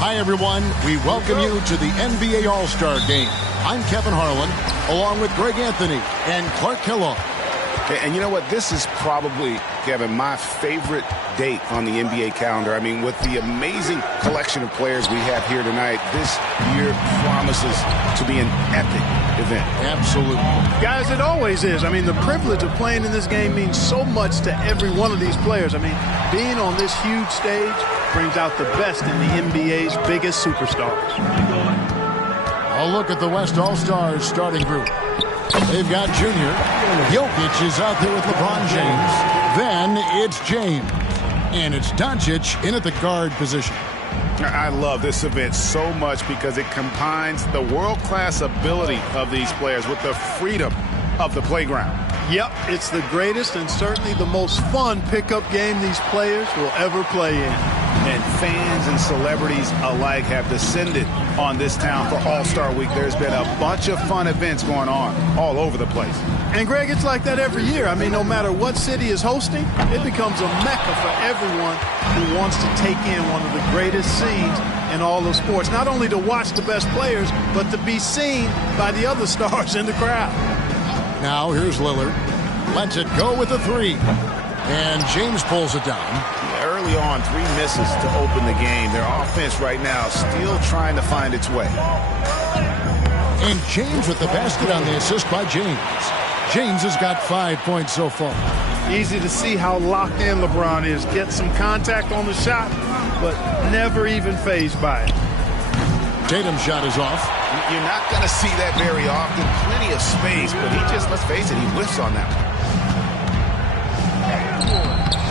Hi, everyone. We welcome you to the NBA All-Star Game. I'm Kevin Harlan, along with Greg Anthony and Clark Kellogg. And you know what? This is probably, Kevin, my favorite date on the NBA calendar. I mean, with the amazing collection of players we have here tonight, this year promises to be an epic event. Absolutely. Guys, it always is. I mean, the privilege of playing in this game means so much to every one of these players. I mean, being on this huge stage brings out the best in the NBA's biggest superstars. A look at the West All-Stars starting group. They've got Junior. Jokic is out there with LeBron James. Then it's James. And it's Doncic in at the guard position. I love this event so much because it combines the world-class ability of these players with the freedom of the playground. Yep, it's the greatest and certainly the most fun pickup game these players will ever play in. And fans and celebrities alike have descended on this town for All-Star Week. There's been a bunch of fun events going on all over the place. And, Greg, it's like that every year. I mean, no matter what city is hosting, it becomes a mecca for everyone who wants to take in one of the greatest scenes in all of sports. Not only to watch the best players, but to be seen by the other stars in the crowd. Now here's Lillard. Lets it go with a three. And James pulls it down. Early on, 3 misses to open the game. Their offense right now still trying to find its way. And James with the basket on the assist by James. James has got 5 points so far. Easy to see how locked in LeBron is. Gets some contact on the shot, but never even fazed by it. Tatum's shot is off. You're not going to see that very often. Plenty of space, but he just, let's face it, he whiffs on that one.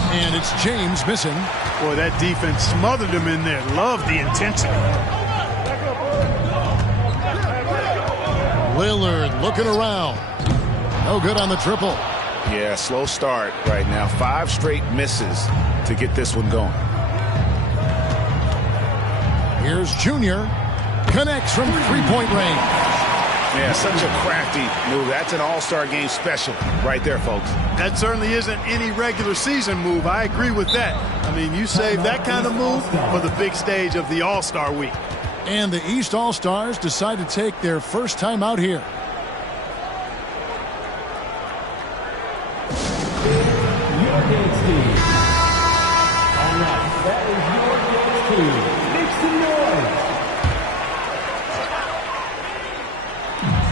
And it's James missing. Boy, that defense smothered him in there. Love the intensity. Lillard looking around. No good on the triple. Yeah, slow start right now. 5 straight misses to get this one going. Here's Junior. Connects from three-point range. Yeah, such a crafty move. That's an all-star game special right there, folks. That certainly isn't any regular season move. I agree with that. I mean, you save that kind of move for the big stage of the All-Star Week. And the East All-Stars decide to take their first time out here. Your dance team. All right, that is your dance team. Make some noise.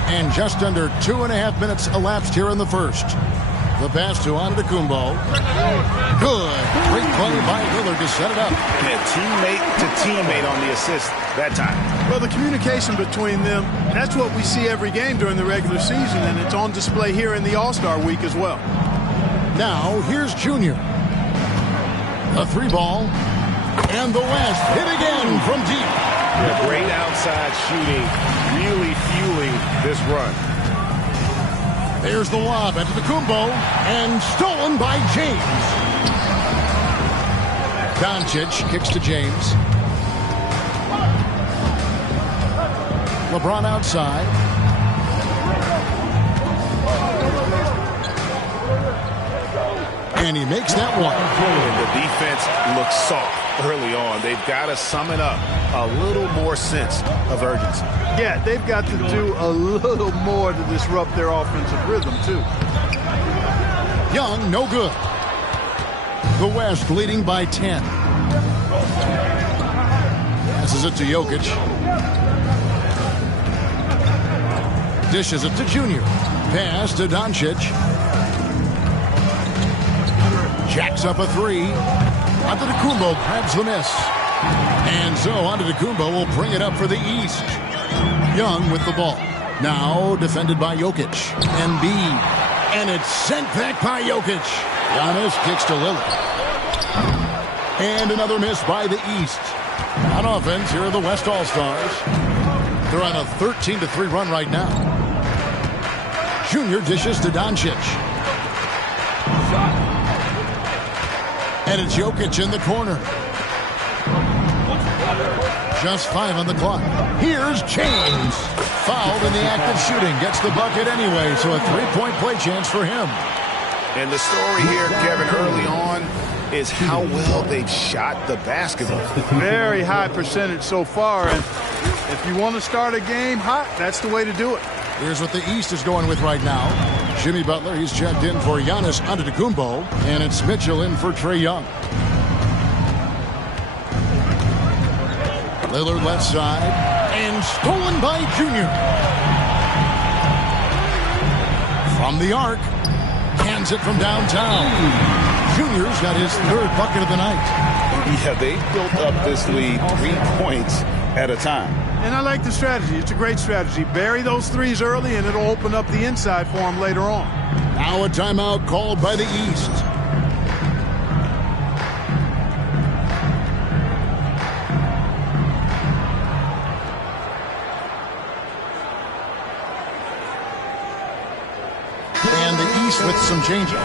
And just under 2.5 minutes elapsed here in the first. The pass to Antetokounmpo. Good. Great play by Lillard to set it up. Yeah, teammate to teammate on the assist that time. Well, the communication between them, that's what we see every game during the regular season, and it's on display here in the All-Star Week as well. Now, here's Junior. A 3-ball. And the West hit again from deep. Yeah, great outside shooting, really fueling this run. There's the lob into the Antetokounmpo, and stolen by James. Doncic kicks to James. LeBron outside. And he makes that one. And the defense looks soft early on. They've got to sum it up. A little more sense of urgency. Yeah, they've got to do a little more to disrupt their offensive rhythm, too. Young, no good. The West leading by 10. Passes it to Jokic. Dishes it to Junior. Pass to Doncic. Jacks up a 3. Antetokounmpo grabs the miss. And so Antetokounmpo will bring it up for the East. Young with the ball. Now defended by Jokic. Embiid. And it's sent back by Jokic. Giannis kicks to Lillard. And another miss by the East. On offense, here are the West All-Stars. They're on a 13-3 run right now. Junior dishes to Doncic. And it's Jokic in the corner. Just 5 on the clock. Here's James. Fouled in the act of shooting. Gets the bucket anyway, so a 3-point play chance for him. And the story here, Kevin, early on is how well they've shot the basketball. Very high percentage so far. And if you want to start a game hot, that's the way to do it. Here's what the East is going with right now. Jimmy Butler, he's checked in for Giannis Antetokounmpo, and it's Mitchell in for Trae Young. Lillard left side, and stolen by Junior. From the arc, hands it from downtown. Junior's got his third bucket of the night. Yeah, they built up this lead 3 points at a time. And I like the strategy. It's a great strategy. Bury those threes early, and it'll open up the inside for him later on. Now a timeout called by the East. And the East with some changes.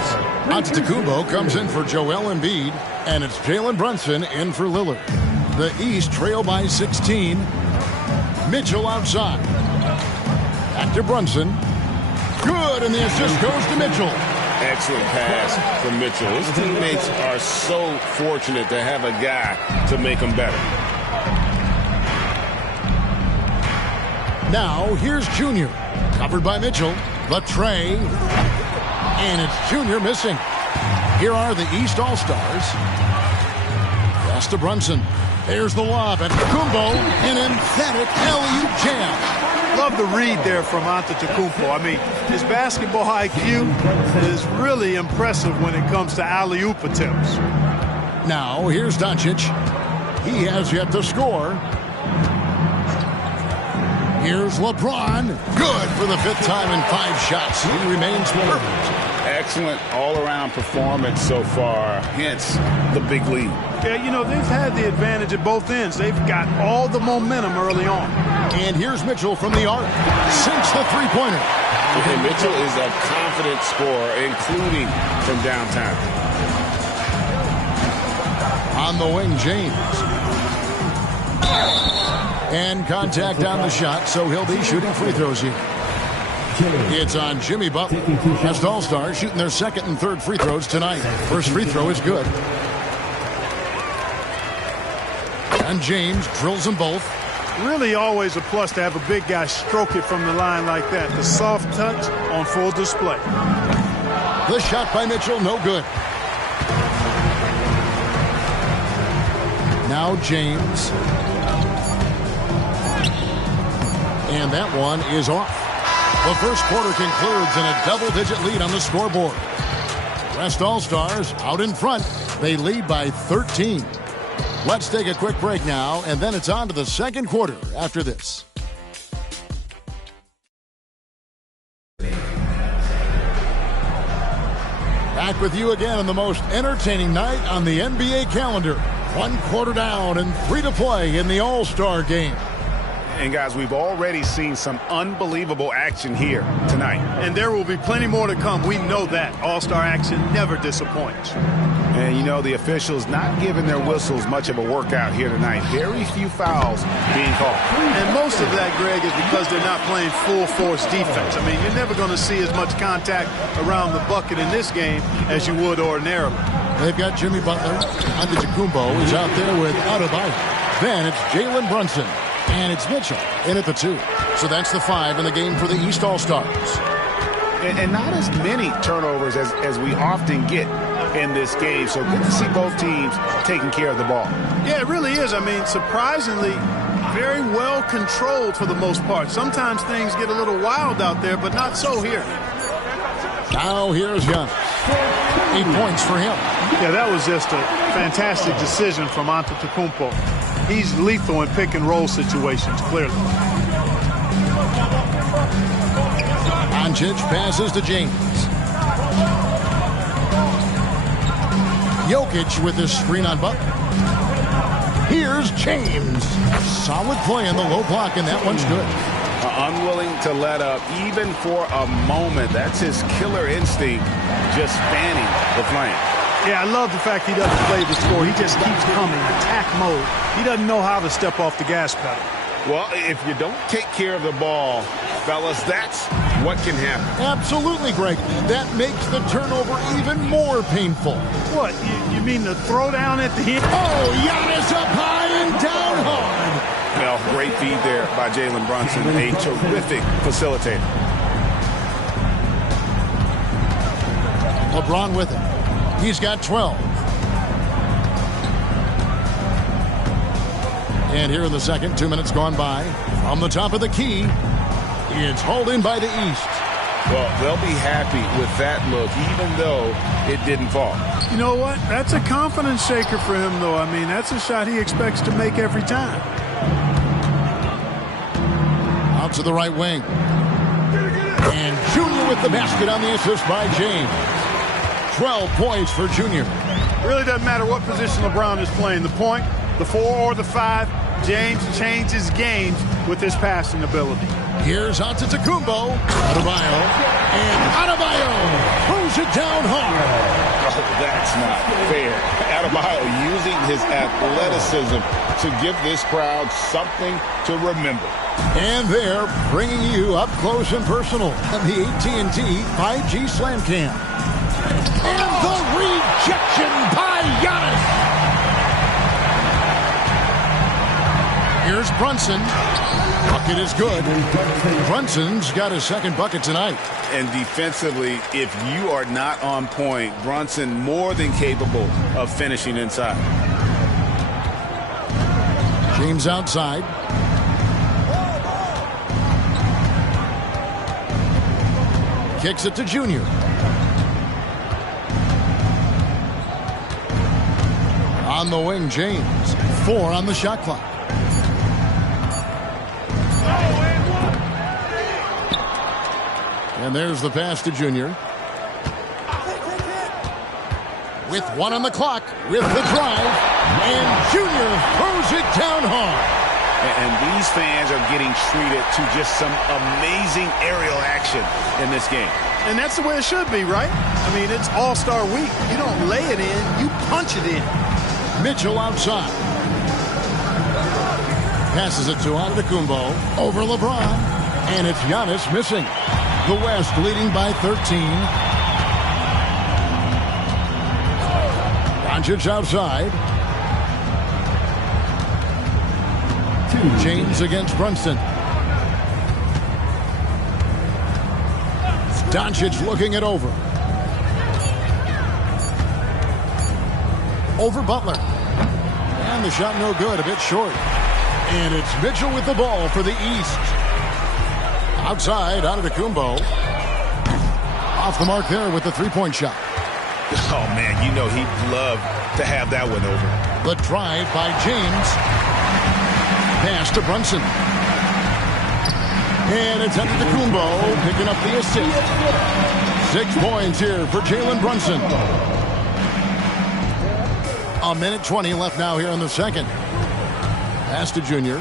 Antetokounmpo comes in for Joel Embiid, and it's Jalen Brunson in for Lillard. The East trail by 16. Mitchell outside. Back to Brunson. Good, and the assist goes to Mitchell. Excellent pass from Mitchell. His teammates are so fortunate to have a guy to make them better. Now, here's Junior. Covered by Mitchell. The tray. And it's Junior missing. Here are the East All-Stars. Pass to Brunson. There's the lob at Kumbo. An emphatic alley-oop jam. Love the read there from Antetokounmpo. I mean, his basketball IQ is really impressive when it comes to alley-oop attempts. Now, here's Doncic. He has yet to score. Here's LeBron. Good for the 5th time in 5 shots. He remains perfect. Excellent all-around performance so far, hence the big lead. Yeah, you know, they've had the advantage at both ends. They've got all the momentum early on. And here's Mitchell from the arc. Sinks the three-pointer. And Mitchell is a confident scorer, including from downtown. On the wing, James. And contact on the shot, so he'll be shooting free throws here. It's on Jimmy Butler. Best All-Stars shooting their 2nd and 3rd free throws tonight. First free throw is good. And James drills them both. Really always a plus to have a big guy stroke it from the line like that. The soft touch on full display. The shot by Mitchell, no good. Now James. And that one is off. The first quarter concludes in a double-digit lead on the scoreboard. West All-Stars out in front. They lead by 13. Let's take a quick break now, and then it's on to the second quarter after this. Back with you again on the most entertaining night on the NBA calendar. 1 quarter down and 3 to play in the All-Star game. And guys, we've already seen some unbelievable action here tonight. And there will be plenty more to come. We know that. All-Star action never disappoints. And you know, the officials not giving their whistles much of a workout here tonight. Very few fouls being called. And most of that, Greg, is because they're not playing full force defense. I mean, you're never going to see as much contact around the bucket in this game as you would ordinarily. They've got Jimmy Butler. Antetokounmpo is out there with Adebayo. Then it's Jalen Brunson. And it's Mitchell in at the 2. So that's the 5 in the game for the East All-Stars. And not as many turnovers as we often get in this game. So good to see both teams taking care of the ball. Yeah, it really is. I mean, surprisingly, very well controlled for the most part. Sometimes things get a little wild out there, but not so here. Now here's Young. 8 points for him. Yeah, that was just a fantastic decision from Antetokounmpo. He's lethal in pick-and-roll situations, clearly. Doncic passes to James. Jokic with his screen on Butler. Here's James. Solid play in the low block, and that one's good. Unwilling to let up, even for a moment. That's his killer instinct, just fanning the flame. Yeah, I love the fact he doesn't play the score. He just keeps coming, attack mode. He doesn't know how to step off the gas pedal. Well, if you don't take care of the ball, fellas, that's what can happen. Absolutely, Greg. That makes the turnover even more painful. What, you mean the throwdown at the end? Oh, Giannis up high and down hard. Well, great feed there by Jalen Brunson, a terrific facilitator. LeBron with it. He's got 12. And here in the second, 2 minutes gone by. From the top of the key, it's hauled in by the East. Well, they'll be happy with that look, even though it didn't fall. You know what? That's a confidence shaker for him, though. I mean, that's a shot he expects to make every time. Out to the right wing. And Junior with the basket on the assist by James. 12 points for Junior. Really doesn't matter what position LeBron is playing. The point, the 4 or the 5, James changes games with his passing ability. Here's Antetokounmpo. Adebayo. And Adebayo throws it down hard. Oh, that's not fair. Adebayo using his athleticism to give this crowd something to remember. And they're bringing you up close and personal on the AT&T 5G Slam Cam. And the rejection by Giannis. Here's Brunson. Bucket is good. Brunson's got his second bucket tonight. And defensively, if you are not on point, Brunson more than capable of finishing inside. James outside. Kicks it to Junior. On the wing, James. 4 on the shot clock. And there's the pass to Junior. With 1 on the clock, with the drive, and Junior throws it down hard. And these fans are getting treated to just some amazing aerial action in this game. And that's the way it should be, right? I mean, it's All-Star Week. You don't lay it in, you punch it in. Mitchell outside. Passes it to Antetokounmpo over LeBron. And it's Giannis missing. The West leading by 13. Doncic outside. James against Brunson. Doncic looking it over. Over Butler. And the shot no good, a bit short. And it's Mitchell with the ball for the East. Outside, Antetokounmpo. Off the mark there with the three-point shot. Oh, man, you know he'd love to have that one over. The drive by James. Pass to Brunson. And it's Antetokounmpo picking up the assist. 6 points here for Jalen Brunson. A minute 20 left now here in the second. Pass to Junior.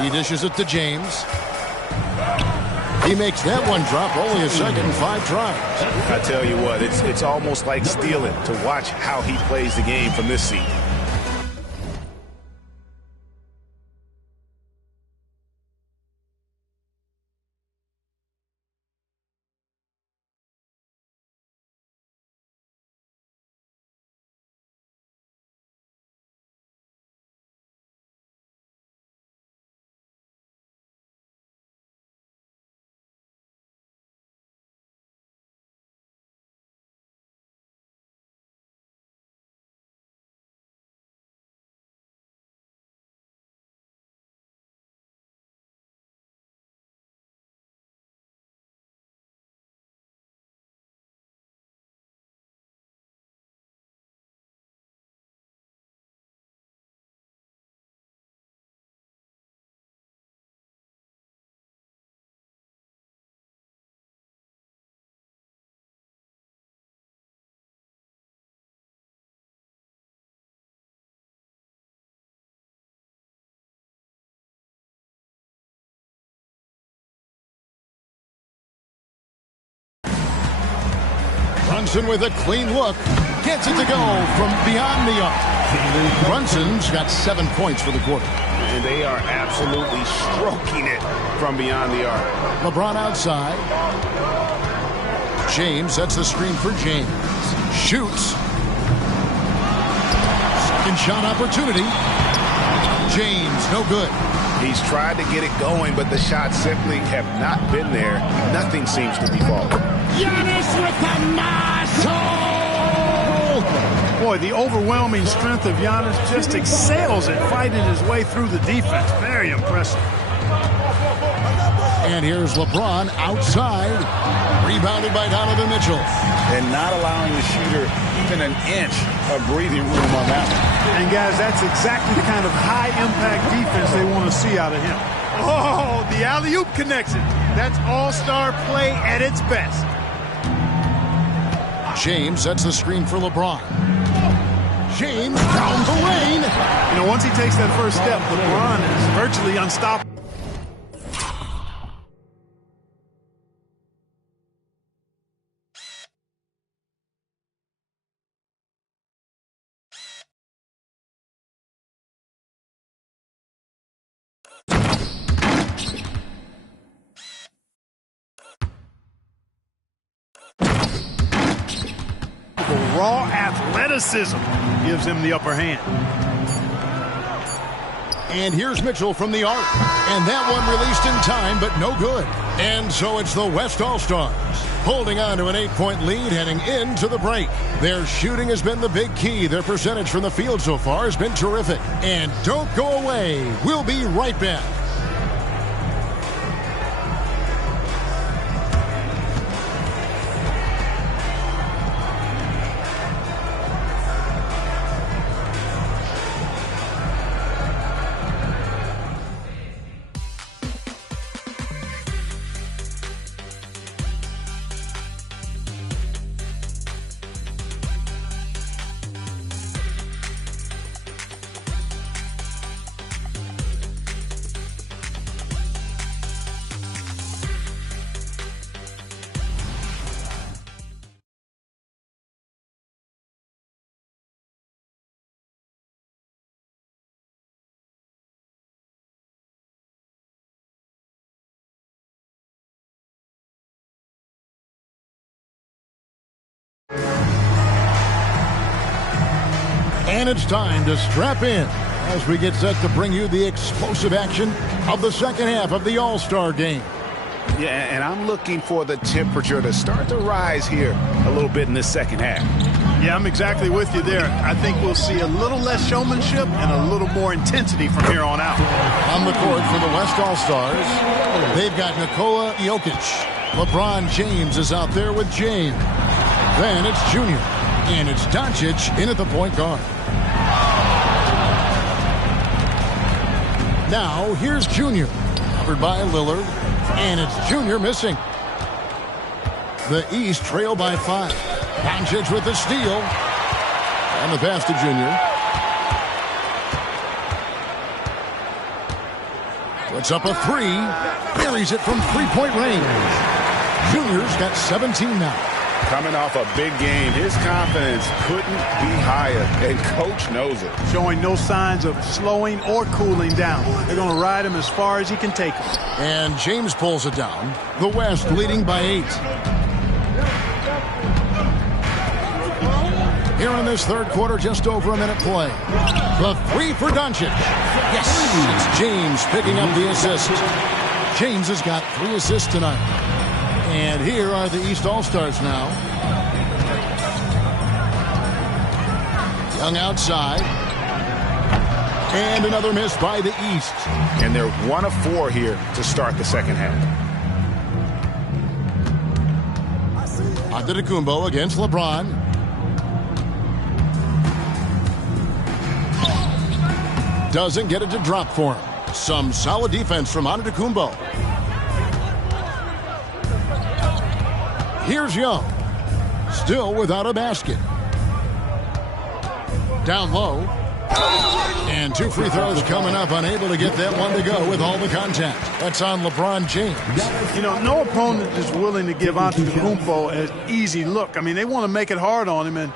He dishes it to James. He makes that one drop. Only a second and 5 tries. I tell you what, it's almost like stealing to watch how he plays the game from this seat. Brunson with a clean look. Gets it to go from beyond the arc. Brunson's got 7 points for the quarter. and they are absolutely stroking it from beyond the arc. LeBron outside. James sets the screen for James. Shoots. Second shot opportunity. James, no good. He's tried to get it going, but the shots simply have not been there. Nothing seems to be falling. Giannis with the muscle! Boy, the overwhelming strength of Giannis just excels at fighting his way through the defense. Very impressive. And here's LeBron outside. Rebounded by Donovan Mitchell. And not allowing the shooter even an inch of breathing room on that one. And, guys, that's exactly the kind of high-impact defense they want to see out of him. Oh, the alley-oop connection. That's all-star play at its best. James sets the screen for LeBron. James down the lane. You know, once he takes that first step, LeBron is virtually unstoppable. Raw athleticism gives him the upper hand. And here's Mitchell from the arc. And that one released in time, but no good. And so it's the West All-Stars holding on to an 8-point lead heading into the break. Their shooting has been the big key. Their percentage from the field so far has been terrific. And don't go away. We'll be right back. And it's time to strap in as we get set to bring you the explosive action of the second half of the All-Star game. Yeah, and I'm looking for the temperature to start to rise here a little bit in this second half. Yeah, I'm exactly with you there. I think we'll see a little less showmanship and a little more intensity from here on out. On the court for the West All-Stars, they've got Nikola Jokic. LeBron James is out there with James. Then it's Junior. And it's Doncic in at the point guard. Now, here's Junior. Covered by Lillard. And it's Junior missing. The East trail by 5. Doncic with the steal. And the pass to Junior. Puts up a 3. Buries it from three-point range. Junior's got 17 now. Coming off a big game, his confidence couldn't be higher, and Coach knows it. Showing no signs of slowing or cooling down. They're going to ride him as far as he can take him. And James pulls it down. The West leading by 8. Here in this third quarter, just over a minute play. The 3 for Doncic. Yes, it's James picking up the assist. James has got 3 assists tonight. And here are the East All-Stars now. Young outside. And another miss by the East. And they're 1 of 4 here to start the second half. Antetokounmpo against LeBron. Doesn't get it to drop for him. Some solid defense from Antetokounmpo. Here's Young. Still without a basket. Down low. And 2 free throws coming up. Unable to get that one to go with all the contact. That's on LeBron James. You know, no opponent is willing to give Antetokounmpo an easy look. I mean, they want to make it hard on him, and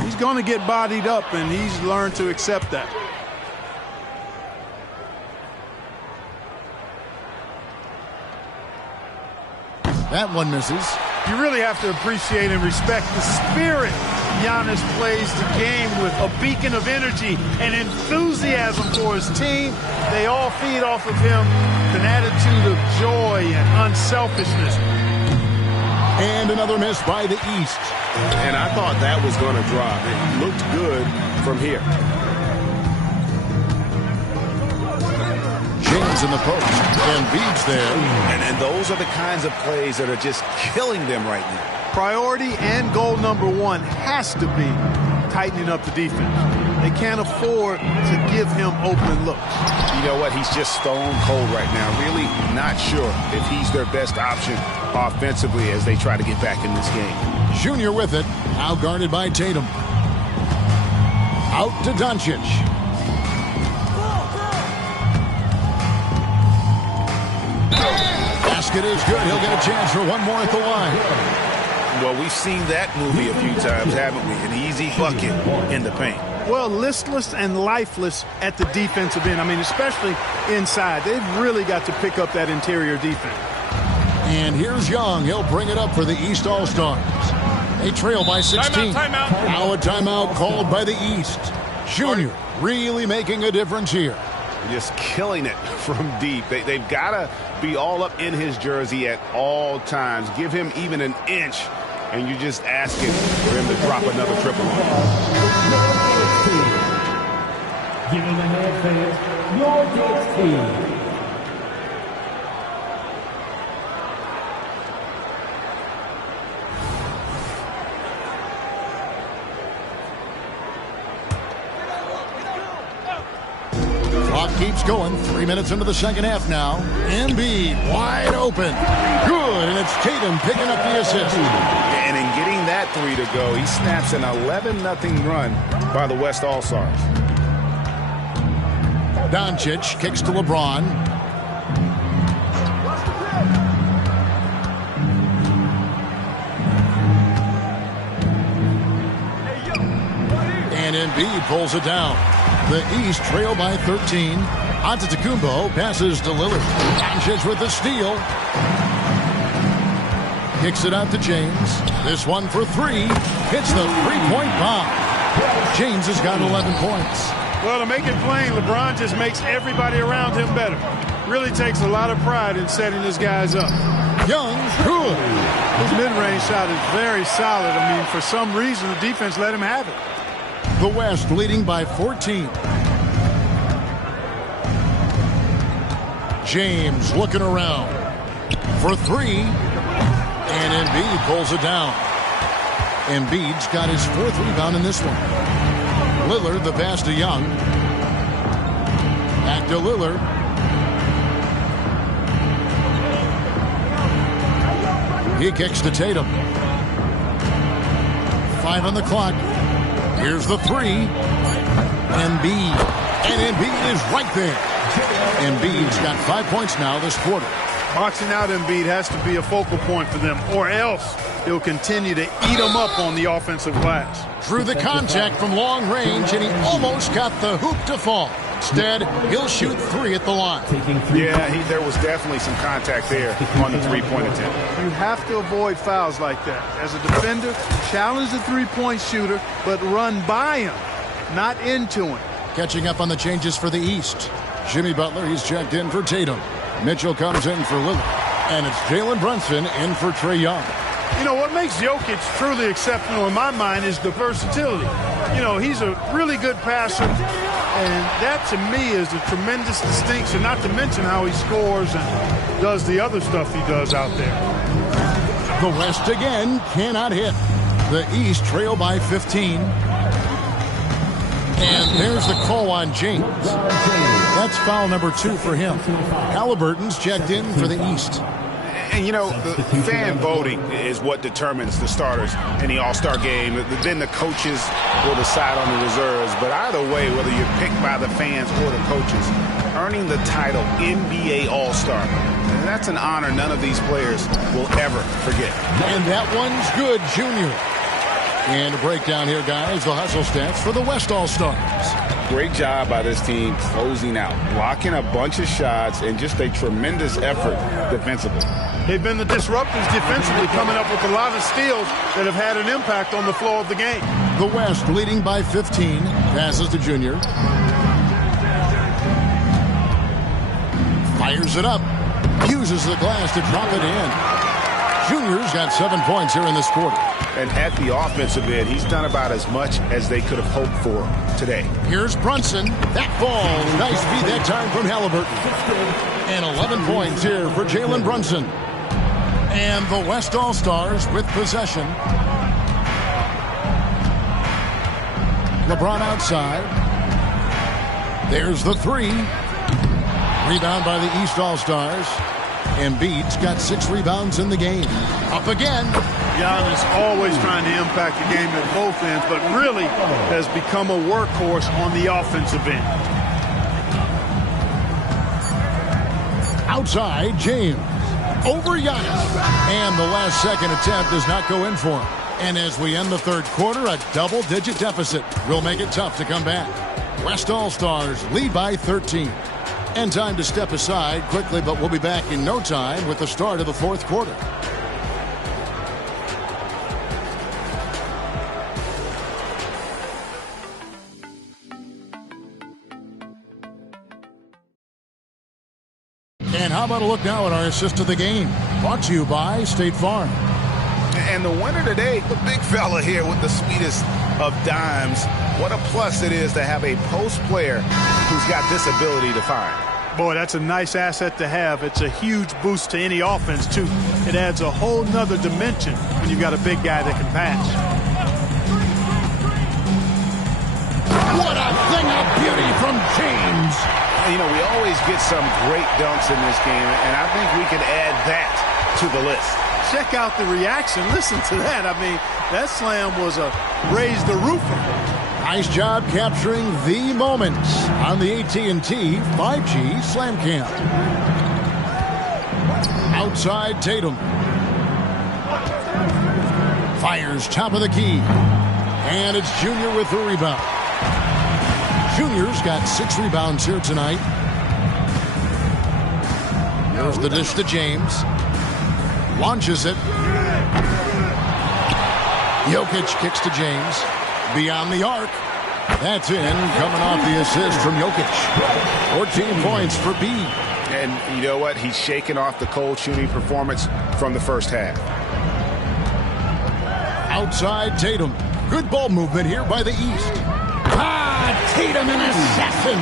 he's going to get bodied up, and he's learned to accept that. That one misses. You really have to appreciate and respect the spirit Giannis plays the game with, a beacon of energy and enthusiasm for his team. They all feed off of him, an attitude of joy and unselfishness. And another miss by the East. And I thought that was going to drop. It looked good from here. James in the post. Embiid's there. And those are the kinds of plays that are just killing them right now. Priority and goal number one has to be tightening up the defense. They can't afford to give him open looks. You know what? He's just stone cold right now. Really not sure if he's their best option offensively as they try to get back in this game. Junior with it. Now guarded by Tatum. Out to Doncic. Basket is good. He'll get a chance for one more at the line. Well, we've seen that movie a few times, haven't we? An easy bucket in the paint. Well, listless and lifeless at the defensive end. I mean, especially inside. They've really got to pick up that interior defense. And here's Young. He'll bring it up for the East All-Stars. They trail by 16. Timeout. Now a timeout called by the East. Junior really making a difference here. Just killing it from deep. They've got to be all up in his jersey at all times. Give him even an inch, and you're just asking for him to drop another triple. Give him a hand, fans. Your Knicks team. Clock keeps going. 3 minutes into the second half now. Embiid wide open. Good, and it's Tatum picking up the assist. And in getting that three to go, he snaps an 11-0 run by the West All-Stars. Doncic kicks to LeBron. And Embiid pulls it down. The East trail by 13. Antetokounmpo passes to Lillard. Doncic with the steal. Kicks it out to James. This one for three. Hits the three-point bomb. James has got 11 points. Well, to make it plain, LeBron just makes everybody around him better. Really takes a lot of pride in setting his guys up. Young, good. His mid-range shot is very solid. I mean, for some reason, the defense let him have it. The West leading by 14. James looking around for three. And Embiid pulls it down. Embiid's got his fourth rebound in this one. Lillard, the pass to Young. Back to Lillard. He kicks to Tatum. 5 on the clock. Here's the three. Embiid. And Embiid is right there. Embiid's got 5 points now this quarter. Boxing out Embiid has to be a focal point for them, or else he'll continue to eat them up on the offensive glass. Drew the contact from long range, and he almost got the hoop to fall. Instead, he'll shoot three at the line. Yeah, there was definitely some contact there on the three-point attempt. You have to avoid fouls like that. As a defender, challenge the three-point shooter, but run by him, not into him. Catching up on the changes for the East. Jimmy Butler, he's checked in for Tatum. Mitchell comes in for Lillard. And it's Jalen Brunson in for Trae Young. You know, what makes Jokic truly exceptional in my mind is the versatility. You know, he's a really good passer, and that to me is a tremendous distinction, not to mention how he scores and does the other stuff he does out there. The West again cannot hit. The East trail by 15. And there's the call on James. That's foul number 2 for him. Halliburton's checked in for the East. And, you know, the fan voting is what determines the starters in the All-Star game. Then the coaches will decide on the reserves. But either way, whether you're picked by the fans or the coaches, earning the title NBA All-Star, that's an honor none of these players will ever forget. And that one's good, Junior. And a breakdown here, guys, the hustle stats for the West All-Stars. Great job by this team closing out, blocking a bunch of shots, and just a tremendous effort defensively. They've been the disruptors defensively, coming up with a lot of steals that have had an impact on the flow of the game. The West leading by 15. Passes to Junior. Fires it up. Uses the glass to drop it in. Junior's got 7 points here in this quarter. And at the offensive end, he's done about as much as they could have hoped for today. Here's Brunson. That falls. Nice feed that time from Halliburton. And 11 points here for Jalen Brunson. And the West All-Stars with possession. LeBron outside. There's the three. Rebound by the East All-Stars. Embiid's got 6 rebounds in the game. Up again. Giannis always trying to impact the game at both ends, but really has become a workhorse on the offensive end. Outside, James. Over Giannis. And the last second attempt does not go in for him. And as we end the third quarter, a double-digit deficit will make it tough to come back. West All-Stars lead by 13. And time to step aside quickly, but we'll be back in no time with the start of the fourth quarter. And how about a look now at our assist of the game? Brought to you by State Farm. And the winner today, the big fella here with the sweetest of dimes. What a plus it is to have a post player who's got this ability to find. Boy, that's a nice asset to have. It's a huge boost to any offense, too. It adds a whole nother dimension when you've got a big guy that can pass. What a thing of beauty from James. You know, we always get some great dunks in this game, and I think we can add that to the list. Check out the reaction. Listen to that. I mean, that slam was a raise the roofer. Nice job capturing the moments on the AT&T 5G Slam Cam. Outside Tatum. Fires top of the key. And it's Junior with the rebound. Junior's got 6 rebounds here tonight. Here's the dish to James. Launches it. Jokic kicks to James. Beyond the arc. That's in, coming off the assist from Jokic. 14 points for B. And you know what? He's shaking off the cold shooting performance from the first half. Outside Tatum. Good ball movement here by the East. Tatum an assassin.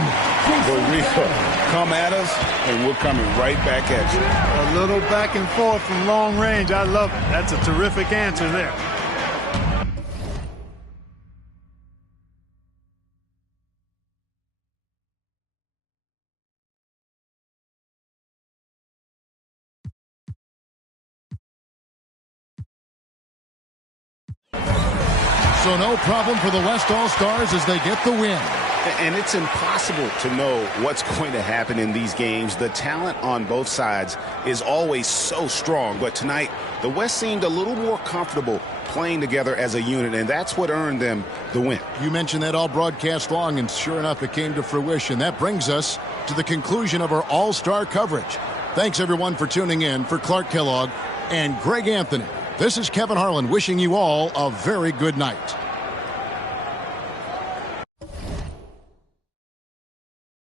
For real. Come at us, and we're coming right back at you. A little back and forth from long range. I love it. That's a terrific answer there. So no problem for the West All-Stars as they get the win. And it's impossible to know what's going to happen in these games. The talent on both sides is always so strong. But tonight, the West seemed a little more comfortable playing together as a unit, and that's what earned them the win. You mentioned that all broadcast long, and sure enough, it came to fruition. That brings us to the conclusion of our All-Star coverage. Thanks, everyone, for tuning in. For Clark Kellogg and Greg Anthony, this is Kevin Harlan wishing you all a very good night.